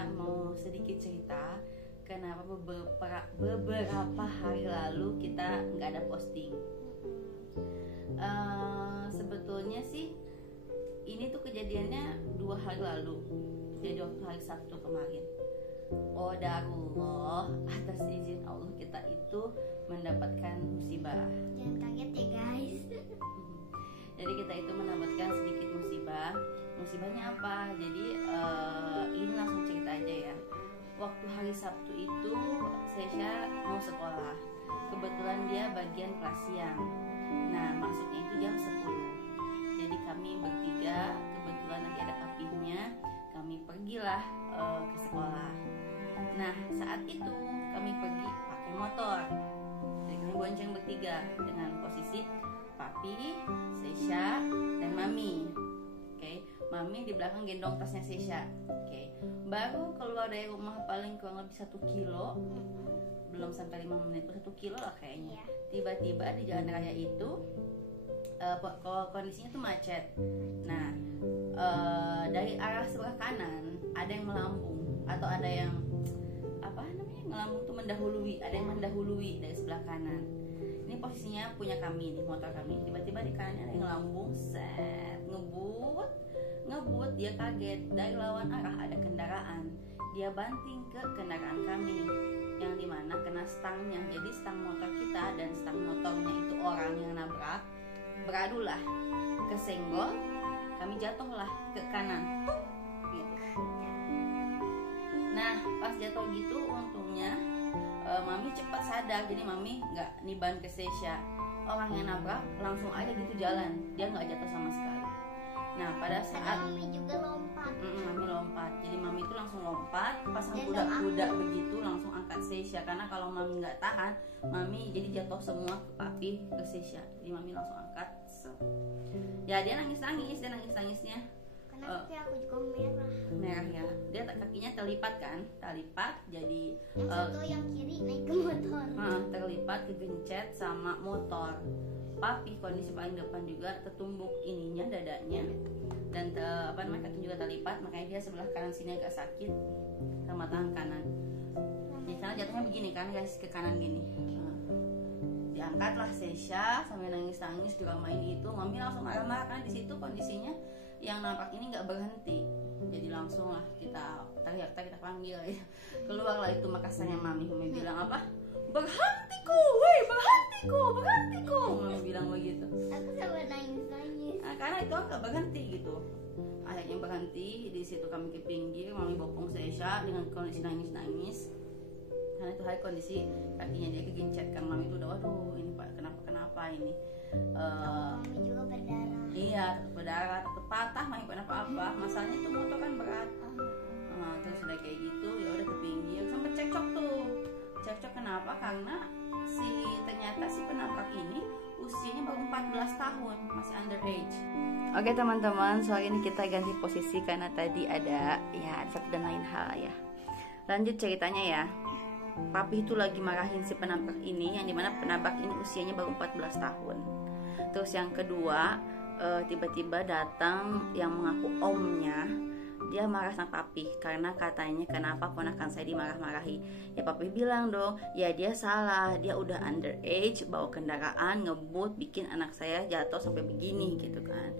Saya mau sedikit cerita kenapa beberapa hari lalu kita nggak ada posting. Sebetulnya sih ini tuh kejadiannya 2 hari lalu, jadi waktu hari Sabtu kemarin. Qadarullah, atas izin Allah kita itu mendapatkan musibah. Jangan kaget ya guys. Jadi kita itu mendapatkan sedikit musibah. Musibahnya apa? Jadi ini langsung cerita aja ya. Waktu hari Sabtu itu Sesha mau sekolah. Kebetulan dia bagian kelas siang. Nah masuknya itu jam 10. Jadi kami bertiga, kebetulan lagi ada papinya, kami pergilah ke sekolah. Nah saat itu kami pergi pakai motor. Jadi kami bonceng bertiga dengan posisi papi, Sesha, dan mami. Oke, mami di belakang gendong tasnya Sesha. Oke, baru keluar dari rumah paling kurang lebih 1 kilo, belum sampai 5 menit, 1 kilo lah kayaknya. Tiba-tiba di jalan raya itu kondisinya tuh macet. Nah dari arah sebelah kanan ada yang melambung atau ada yang apa namanya, melambung tuh mendahului, ada yang mendahului dari sebelah kanan. Ini posisinya punya kami di motor kami. Tiba-tiba di kanannya ada yang lambung, set, ngebut, dia kaget, dari lawan arah ada kendaraan. Dia banting ke kendaraan kami, yang dimana kena stangnya. Jadi stang motor kita dan stang motornya itu orang yang nabrak beradulah, kesenggol, kami jatuhlah ke kanan, gitu. Nah pas jatuh gitu untungnya mami cepat sadar, jadi mami nggak niban ke Sesha. Orang yang nabrak langsung aja gitu jalan, dia nggak jatuh sama sekali. Nah pada saat mami juga lompat, mami lompat, jadi mami itu langsung lompat, pasang kuda-kuda begitu, langsung angkat Sesha. Karena kalau mami nggak tahan, mami jadi jatuh semua ke papi, ke Sesha. Jadi mami langsung angkat. Ya dia nangis-nangisnya. karena kayak aku juga merah ya. Dia kakinya terlipat kan, terlipat jadi yang satu yang kiri naik ke motor. Terlipat, kegencet sama motor. Papi kondisi paling depan juga tertumbuk ininya, dadanya, dan kaki juga terlipat, makanya dia sebelah kanan sini agak sakit sama tangan kanan. Di sana jatuhnya begini kan guys, ke kanan gini. Diangkatlah Sesha sambil nangis-nangis di rumah ini itu. Mami langsung marah-marah karena di situ kondisinya yang nampak ini nggak berhenti. Jadi langsung lah kita teriak, kita panggil ya. Keluarlah itu Makassarnya mami bilang apa? Berhentiku, woi berhentiku. Mami bilang begitu. Aku sampai nangis. Nah, karena itu agak berhenti gitu. Akhirnya berhenti, di situ kami ke pinggir, mami bopong Sesha dengan kondisi nangis. Karena itu hari kondisi kakinya dia kegencet kan, mami itu udah waduh ini pak kenapa ini. Mami juga berdarah. Iya, berdarah, tetap patah, mami apa-apa. Masalahnya itu motor kan berat. Terus udah kayak gitu, ya udah ke pinggir, sampai cekcok tuh. Cekcok kenapa? Karena ternyata si penabrak ini usianya baru 14 tahun, masih underage. Oke teman-teman, soal ini kita ganti posisi karena tadi ada satu dan lain hal ya. Lanjut ceritanya ya. Papi itu lagi marahin si penabrak ini, yang dimana penabrak ini usianya baru 14 tahun. Terus yang kedua, tiba-tiba datang yang mengaku omnya. Dia marah sama papi karena katanya kenapa ponakan saya dimarah-marahi. Ya papi bilang dong, ya dia salah, dia udah underage, bawa kendaraan, ngebut, bikin anak saya jatuh sampai begini gitu kan.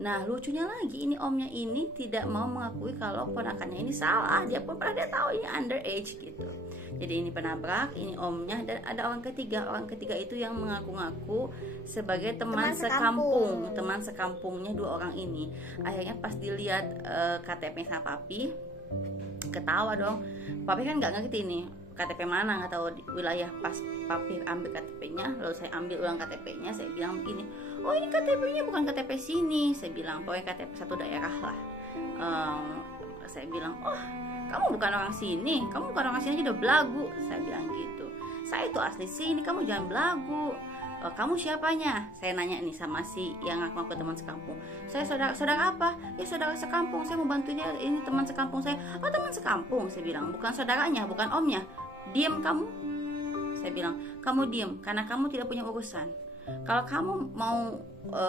Nah lucunya lagi, ini omnya ini tidak mau mengakui kalau ponakannya ini salah. Dia pun padahal dia tahu ini underage gitu. Jadi ini penabrak, ini omnya, dan ada orang ketiga. Orang ketiga itu yang mengaku-ngaku sebagai teman sekampung. Teman sekampungnya 2 orang ini. Akhirnya pas dilihat KTP sama papi, ketawa dong. Papi kan nggak ngerti nih KTP mana, nggak tahu wilayah. Pas papi ambil KTP-nya, lalu saya ambil ulang KTP-nya, saya bilang begini, oh ini KTP-nya bukan KTP sini. Saya bilang pokoknya KTP satu daerah lah. Saya bilang, oh kamu bukan orang sini, kamu bukan orang sini aja udah belagu. Saya bilang gitu. Saya itu asli sini, kamu jangan belagu. Kamu siapanya? Saya nanya nih sama si yang ngaku teman sekampung. Saya saudara apa? Ya saudara sekampung, saya mau bantuin dia, ini teman sekampung saya. Oh teman sekampung, saya bilang, bukan saudaranya, bukan omnya. Diam kamu. Saya bilang, kamu diam karena kamu tidak punya urusan. Kalau kamu mau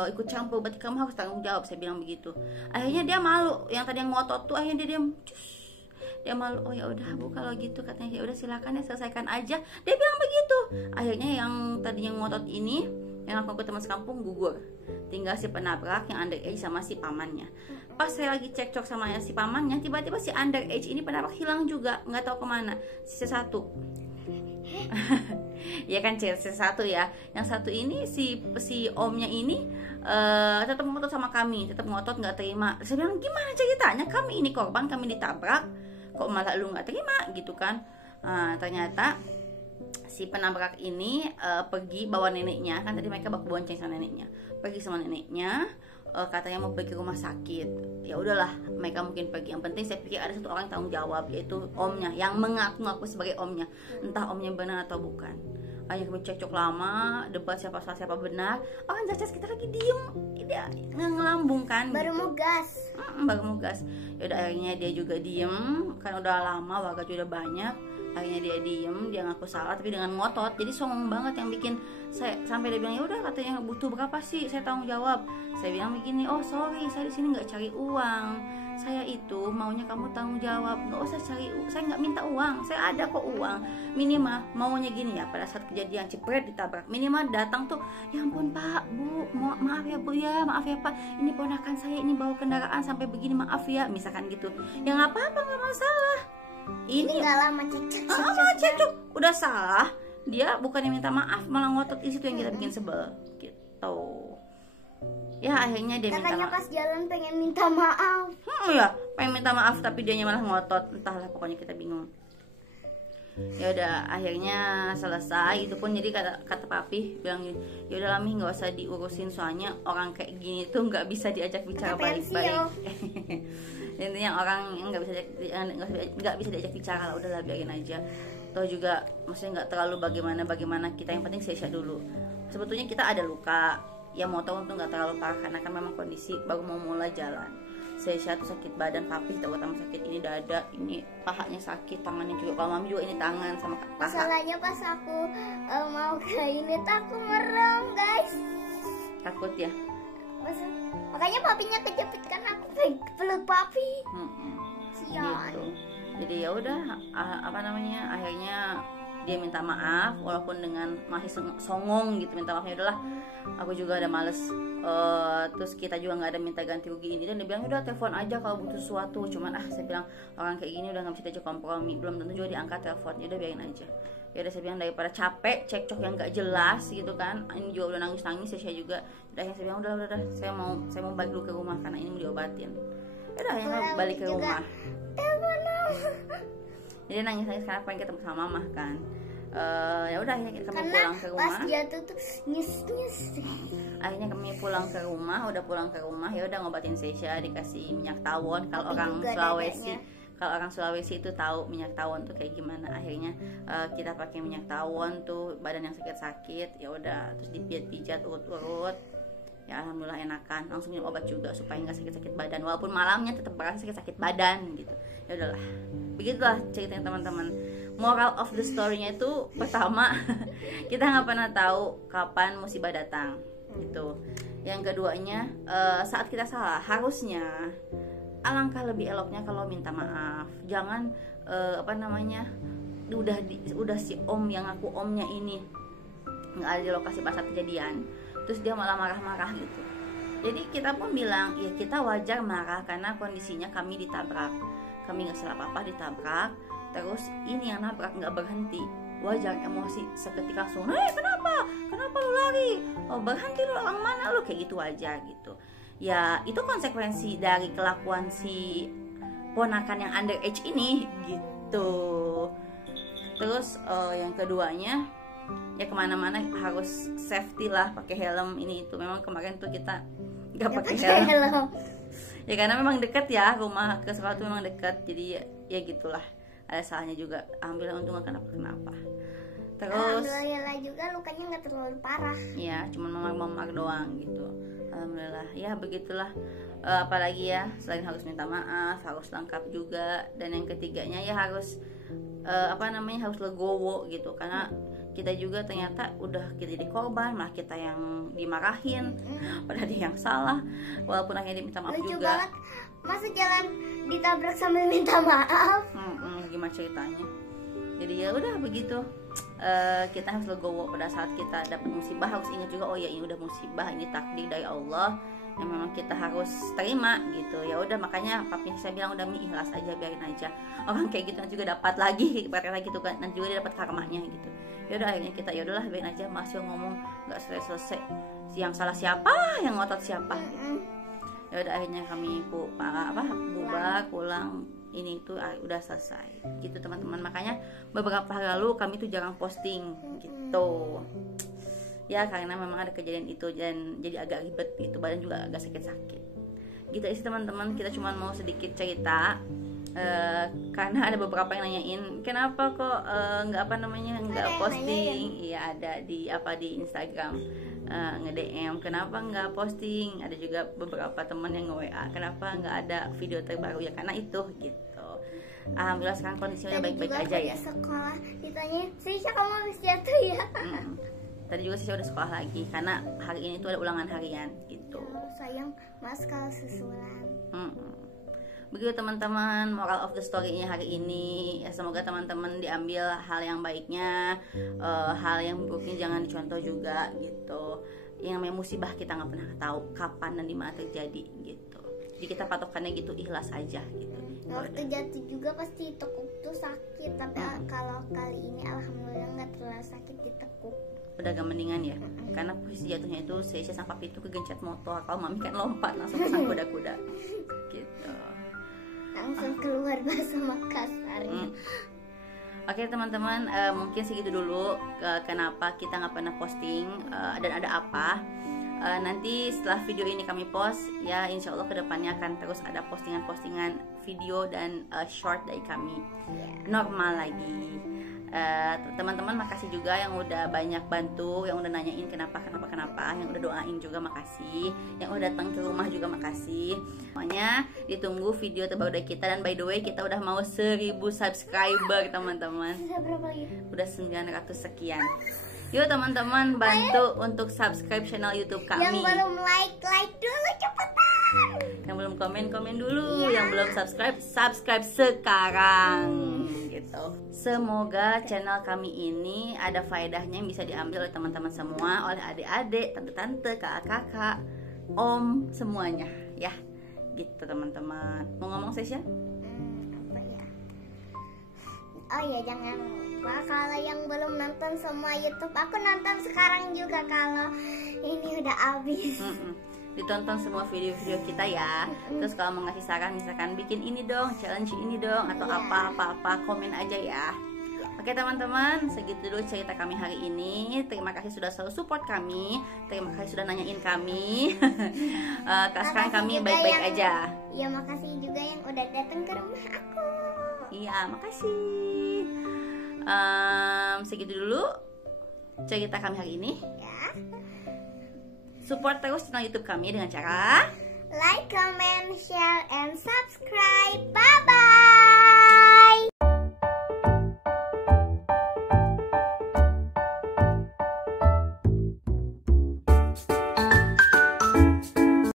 ikut campur berarti kamu harus tanggung jawab. Saya bilang begitu. Akhirnya dia malu, yang tadi yang ngotot tuh akhirnya dia diam. Dia malu, oh ya udah Bu kalau gitu, katanya ya udah silakan ya selesaikan aja, dia bilang begitu. Akhirnya yang tadinya ngotot ini, yang aku teman sekampung gugur, tinggal si penabrak yang underage sama si pamannya. Pas saya lagi cekcok sama si pamannya, tiba-tiba si underage ini penabrak hilang juga, nggak tahu kemana. Sisa satu. Ya kan, sisa satu ya. Yang satu ini si omnya ini tetap ngotot sama kami, tetap ngotot nggak terima. Saya bilang gimana ceritanya, kami ini korban, kami ditabrak, kok malah lu nggak terima gitu kan. Ternyata si penabrak ini pergi bawa neneknya, kan tadi mereka baku bonceng sama neneknya, pergi sama neneknya, katanya mau pergi ke rumah sakit. Ya udahlah, mereka mungkin pergi. Yang penting saya pikir ada satu orang tanggung jawab, yaitu omnya yang mengaku-ngaku sebagai omnya. Entah omnya benar atau bukan. Hanya kami cekcok lama, debat siapa salah siapa benar. Orang Caca kita lagi diem, dia ngelambung kan. Baru mau gas. Baru mau gas. Ya udah, akhirnya dia juga diem, kan udah lama warga juga udah banyak. Akhirnya dia diem, dia ngaku salah tapi dengan ngotot. Jadi songong banget yang bikin saya sampai dia bilang ya udah, katanya butuh berapa sih, saya tanggung jawab. Saya bilang begini, oh sorry, saya di sini nggak cari uang, saya itu maunya kamu tanggung jawab, nggak usah cari, saya nggak minta uang, saya ada kok uang. Minimal maunya gini ya, pada saat kejadian Cipret ditabrak, minimal datang tuh, ya ampun Pak, Bu, maaf ya Bu ya, maaf ya Pak, ini ponakan saya ini bawa kendaraan sampai begini, maaf ya, misalkan gitu. Ya nggak apa-apa, nggak masalah. Ini nggak lama cekcok udah salah, dia bukannya minta maaf malah ngotot. Di situ yang kita bikin sebel gitu. Ya akhirnya dia minta katanya maaf. pas jalan pengen minta maaf. Ya pengen minta maaf tapi dianya malah ngotot, entahlah pokoknya kita bingung. Ya udah akhirnya selesai itu pun. Jadi kata papi bilang gini, ya udah Lami nggak usah diurusin, soalnya orang kayak gini tuh nggak bisa diajak bicara baik-baik. Intinya orang yang nggak bisa diajak bicara lah, udahlah biarin aja. Toh juga maksudnya nggak terlalu bagaimana kita, yang penting sehat dulu. Sebetulnya kita ada luka, ya mau tahu untuk nggak terlalu parah karena kan memang kondisi baru mau mulai jalan. Saya tuh sakit badan, papi terutama sakit ini dada, ini pahanya sakit, tangannya juga. Kalau mami juga ini tangan sama paha. Masalahnya pas aku mau ke ini tuh aku merem guys. Takut ya. Makanya papinya kejepit kan aku peluk papi. Sian. Gitu. Jadi ya udah akhirnya dia minta maaf walaupun dengan masih songong gitu, minta maafnya udahlah, aku juga ada males. Terus kita juga nggak ada minta ganti rugi ini, dan dia bilang udah telepon aja kalau butuh sesuatu. Cuman saya bilang orang kayak gini udah nggak bisa diajak kompromi, belum tentu juga diangkat teleponnya, udah biarin aja. Ya udah saya bilang daripada capek cekcok yang nggak jelas gitu kan, ini juga udah nangis saya juga. Udah saya bilang udah saya mau balik dulu ke rumah karena ini mau diobatin. Udah akhirnya balik ke rumah. Jadi nangis karena pengen ketemu sama mama kan. Ya udah akhirnya kami pulang ke rumah. Pas jatuh tuh nyes. Akhirnya kami pulang ke rumah, udah pulang ke rumah ya udah ngobatin Sesha, dikasih minyak tawon. Kalau orang Sulawesi, kalau orang Sulawesi itu tahu minyak tawon tuh kayak gimana. Akhirnya kita pakai minyak tawon tuh, badan yang sakit-sakit ya udah, terus dipijat urut-urut. Ya alhamdulillah enakan, langsung minum obat juga supaya nggak sakit-sakit badan, walaupun malamnya tetap berasa sakit-sakit badan gitu. Ya udahlah, begitulah ceritanya teman-teman. Moral of the story-nya itu pertama, kita nggak pernah tahu kapan musibah datang gitu. Yang keduanya, saat kita salah harusnya alangkah lebih eloknya kalau minta maaf. Jangan udah si om yang ngaku omnya ini nggak ada di lokasi pas saat kejadian, terus dia malah marah-marah gitu. Jadi kita pun bilang ya kita wajar marah karena kondisinya kami ditabrak, kami nggak salah apa-apa ditabrak, terus ini yang nabrak nggak berhenti. Wajar emosi seketika langsung, kenapa lu lari, oh berhenti lu, orang mana lu, kayak gitu wajar gitu. Ya itu konsekuensi dari kelakuan si ponakan yang underage ini gitu. Terus yang keduanya ya kemana-mana harus safety lah, pakai helm ini itu. Memang kemarin tuh kita nggak pakai helm. Ya karena memang dekat ya, rumah ke sekolah tuh memang dekat, jadi ya gitulah, ada salahnya juga. Alhamdulillah untung gak kenapa-kenapa. Terus alhamdulillah juga lukanya nggak terlalu parah. Ya cuma memar-memar doang gitu. Alhamdulillah ya begitulah. Apalagi ya, selain harus minta maaf, harus lengkap juga. Dan yang ketiganya ya harus harus legowo gitu, karena kita juga ternyata udah kita jadi korban, malah kita yang dimarahin, padahal dia yang salah, walaupun akhirnya diminta maaf lucu juga. banget Masa jalan ditabrak sambil minta maaf? Gimana ceritanya? Jadi ya udah begitu. Kita harus legowo pada saat kita dapat musibah, harus ingat juga oh ya ini udah musibah, ini takdir dari Allah yang memang kita harus terima gitu. Ya udah makanya papi saya bilang udah ikhlas aja, biarin aja. Orang kayak gitu nanti juga dapat lagi, ibaratnya lagi tuh kan, nanti juga dia dapat karmanya gitu. Ya udah akhirnya kita ya udahlah biarin aja, masih ngomong nggak selesai. Yang salah siapa, yang ngotot siapa gitu. Ya udah akhirnya kami bubar pulang, ini tuh udah selesai gitu teman-teman. Makanya beberapa hari lalu kami tuh jarang posting gitu ya, karena memang ada kejadian itu dan jadi agak ribet gitu, badan juga agak sakit-sakit gitu sih teman-teman. Kita cuma mau sedikit cerita karena ada beberapa yang nanyain kenapa kok nggak nggak posting. Iya ada di Instagram nge-DM kenapa nggak posting. Ada juga beberapa teman yang nge-WA kenapa nggak ada video terbaru, ya karena itu gitu. Alhamdulillah sekarang kondisinya baik-baik aja ya. Sekolah ditanya sih kamu habis jatuh ya. Tadi juga sih udah sekolah lagi karena hari ini tuh ada ulangan harian gitu. Sayang mas kalau susulan. Begitu teman-teman, moral of the story-nya hari ini ya, semoga teman-teman diambil hal yang baiknya, hal yang buruknya jangan dicontoh juga gitu. Yang namanya musibah kita nggak pernah tahu kapan dan di mana terjadi gitu. Jadi kita patokannya gitu, ikhlas aja gitu. Waktu jatuh juga pasti tekuk tuh sakit, tapi kalau kali ini alhamdulillah nggak terlalu sakit di tekuk. Udah agak mendingan ya, karena posisi jatuhnya itu saya sama papi itu kegencet motor, kalau mami kan lompat langsung kesang kuda-kuda gitu. Langsung keluar bahasa Makassarnya. Oke teman-teman, mungkin segitu dulu kenapa kita nggak pernah posting dan ada apa. Nanti setelah video ini kami post ya, insya Allah kedepannya akan terus ada postingan-postingan video dan short dari kami normal lagi. Teman-teman makasih juga yang udah banyak bantu, yang udah nanyain kenapa, yang udah doain juga makasih, yang udah datang ke rumah juga makasih. Pokoknya ditunggu video terbaru dari kita, dan by the way kita udah mau 1000 subscriber teman-teman. Udah 900 sekian. Yuk teman-teman bantu untuk subscribe channel YouTube kami. Yang belum like dulu cepetan. Yang belum komen dulu, yang belum subscribe sekarang gitu. Semoga channel kami ini ada faedahnya yang bisa diambil oleh teman-teman semua, oleh adik-adik, tante-tante, kakak-kakak, om, semuanya ya. Gitu teman-teman. Mau ngomong Sesha? Apa ya? Oh ya jangan lupa kalau yang belum nonton semua YouTube aku nonton sekarang juga kalau ini udah habis. Ditonton semua video-video kita ya. Terus kalau mau ngasih saran misalkan bikin ini dong, challenge ini dong, atau apa-apa komen aja ya. Oke teman-teman, segitu dulu cerita kami hari ini. Terima kasih sudah selalu support kami. Terima kasih sudah nanyain kami. Sekarang kami baik-baik aja. Iya makasih juga yang udah datang ke rumah aku. Iya makasih. Segitu dulu cerita kami hari ini Ya. Support terus channel YouTube kami dengan cara like, comment, share, and subscribe. Bye-bye.